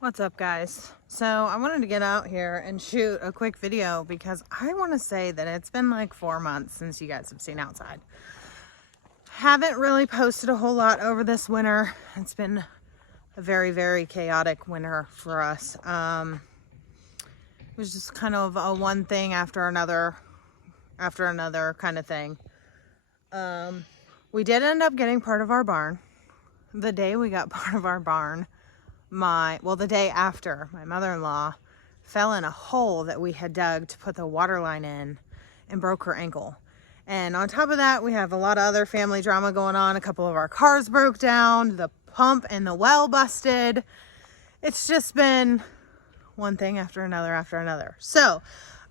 What's up, guys? So I wanted to get out here and shoot a quick video because I want to say that it's been like 4 months since you guys have seen outside. Haven't really posted a whole lot over this winter. It's been a very, very chaotic winter for us. It was just kind of a one thing after another kind of thing. We did end up getting part of our barn. The day we got part of our barn, the day after, my mother-in-law fell in a hole that we had dug to put the water line in and broke her ankle. And on top of that, we have a lot of other family drama going on. A couple of our cars broke down, the pump and the well busted. It's just been one thing after another. So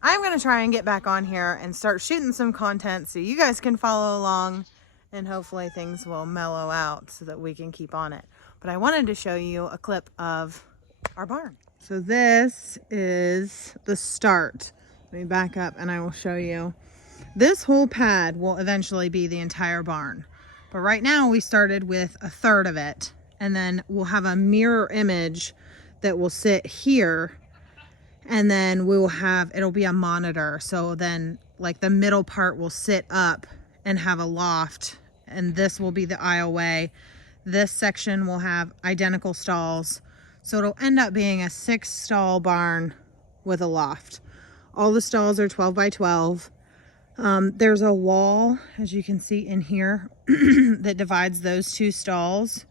I'm gonna try and get back on here and start shooting some content so you guys can follow along, and hopefully things will mellow out so that we can keep on it. But I wanted to show you a clip of our barn. So this is the start. Let me back up and I will show you. This whole pad will eventually be the entire barn. But right now we started with a third of it, and then we'll have a mirror image that will sit here, and then we will have, it'll be a monitor. So then like the middle part will sit up and have a loft, and this will be the aisleway. This section will have identical stalls. So it'll end up being a 6-stall barn with a loft. All the stalls are 12 by 12. There's a wall, as you can see in here, that divides those 2 stalls.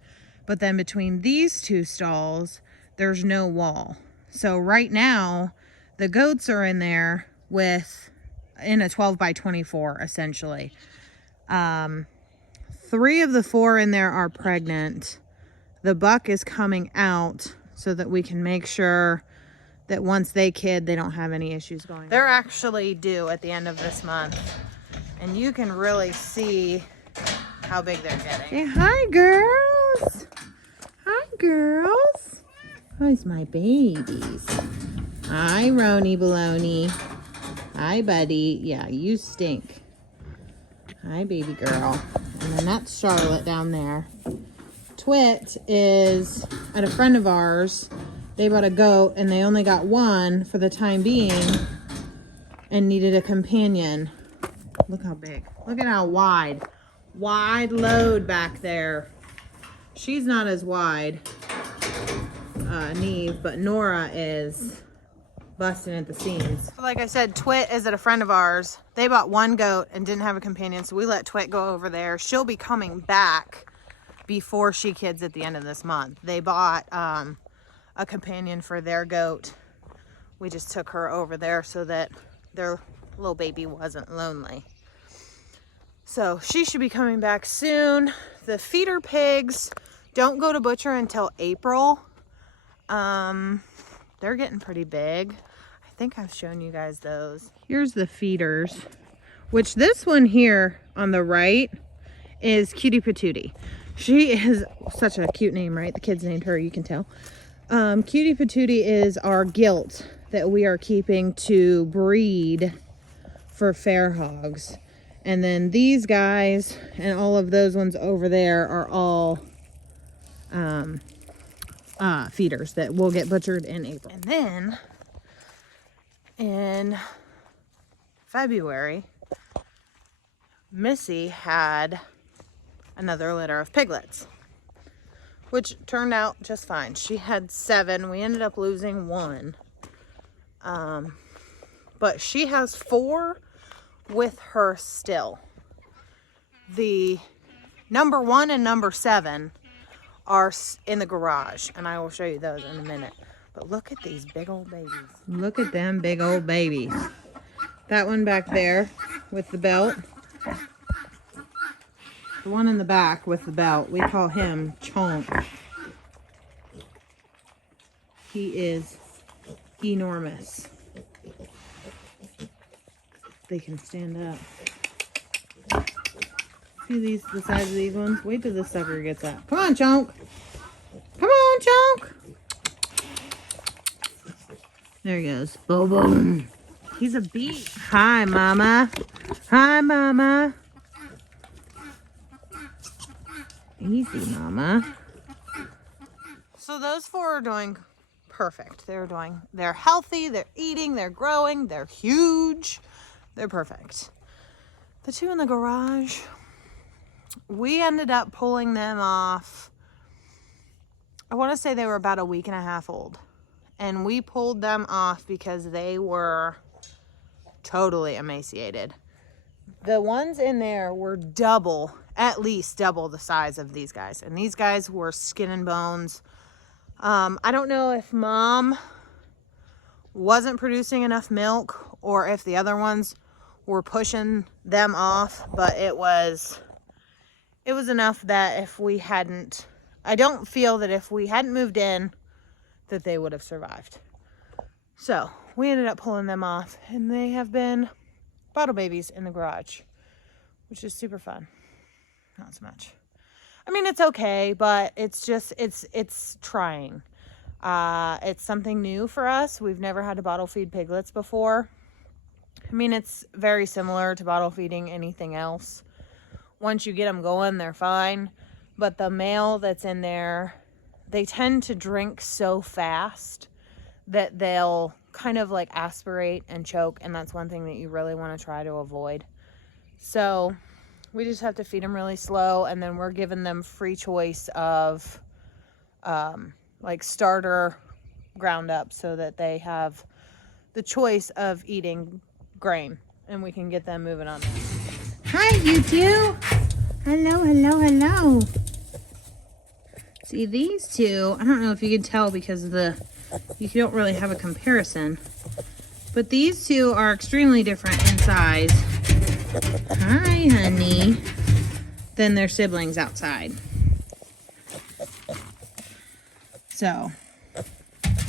But then between these 2 stalls, there's no wall. So right now, the goats are in there in a 12 by 24, essentially. 3 of the 4 in there are pregnant. The buck is coming out so that we can make sure that once they kid, they don't have any issues going on. They're actually due at the end of this month, and you can really see how big they're getting. Say hi, girls. Hi, girls. Who's my babies? Hi, Roni Baloney. Hi, buddy. Yeah, you stink. Hi, baby girl. And then that's Charlotte down there. Twit is at a friend of ours. They bought a goat and they only got one for the time being and needed a companion. Look how big. Look at how wide. Wide load back there. She's not as wide, Neve, but Nora is busting at the seams. Like I said, Twit is at a friend of ours. They bought one goat and didn't have a companion, so we let Twit go over there. She'll be coming back before she kids at the end of this month. They bought a companion for their goat. We just took her over there so that their little baby wasn't lonely. So she should be coming back soon. The feeder pigs don't go to butcher until April. They're getting pretty big. I think I've shown you guys those. Here's the feeders, which this one here on the right is Cutie Patootie. She is such a cute name, right? The kids named her, you can tell. Cutie Patootie is our gilt that we are keeping to breed for fair hogs. And then these guys and all of those ones over there are all feeders that will get butchered in April. And then in February, Missy had another litter of piglets, which turned out just fine. She had 7. We ended up losing 1. But she has 4 with her still. The number 1 and number 7 are in the garage, and I will show you those in a minute. But look at these big old babies. Look at them big old babies. That one back there with the belt. The one in the back with the belt, we call him Chonk. He is enormous. They can stand up. See the size of these ones? Wait till this sucker gets up. Come on, Chonk. Come on, Chonk. There he goes. Boom, boom. He's a beast. Hi, Mama. Hi, Mama. Easy, Mama. So those 4 are doing perfect. They're healthy, they're eating, they're growing, they're huge. They're perfect. The two in the garage, we ended up pulling them off. I want to say they were about a week and a half old. And we pulled them off because they were totally emaciated. The ones in there were at least double the size of these guys. And these guys were skin and bones. I don't know if mom wasn't producing enough milk or if the other ones were pushing them off, but it was enough that if we hadn't, I don't feel that if we hadn't moved in, that they would have survived. So we ended up pulling them off, and they have been bottle babies in the garage, which is super fun. Not so much. I mean, it's okay, but it's just, it's trying. It's something new for us. We've never had to bottle feed piglets before. I mean, it's very similar to bottle feeding anything else. Once you get them going, they're fine. But the male that's in there, they tend to drink so fast that they'll kind of like aspirate and choke. And that's one thing that you really want to try to avoid. So we just have to feed them really slow. And then we're giving them free choice of like starter ground up so that they have the choice of eating grain. And we can get them moving on. Hi, you two. Hello, hello, hello. See, these two, I don't know if you can tell because of you don't really have a comparison, but these two are extremely different in size. Hi, honey. Than their siblings outside. So,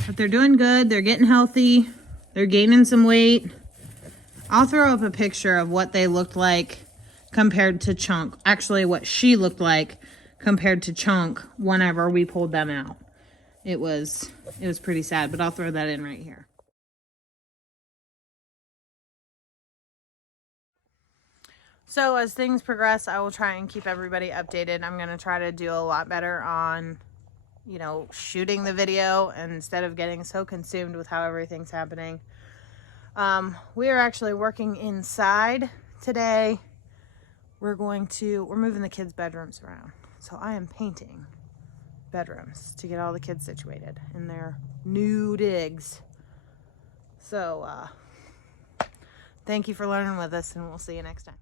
but they're doing good. They're getting healthy. They're gaining some weight. I'll throw up a picture of what they looked like compared to Chunk. Actually, what she looked like compared to Chunk whenever we pulled them out. It was pretty sad, but I'll throw that in right here. So as things progress, I will try and keep everybody updated. I'm going to try to do a lot better on, you know, shooting the video instead of getting so consumed with how everything's happening. We are actually working inside today. We're moving the kids' bedrooms around. So I am painting bedrooms to get all the kids situated in their new digs. So, thank you for learning with us, and we'll see you next time.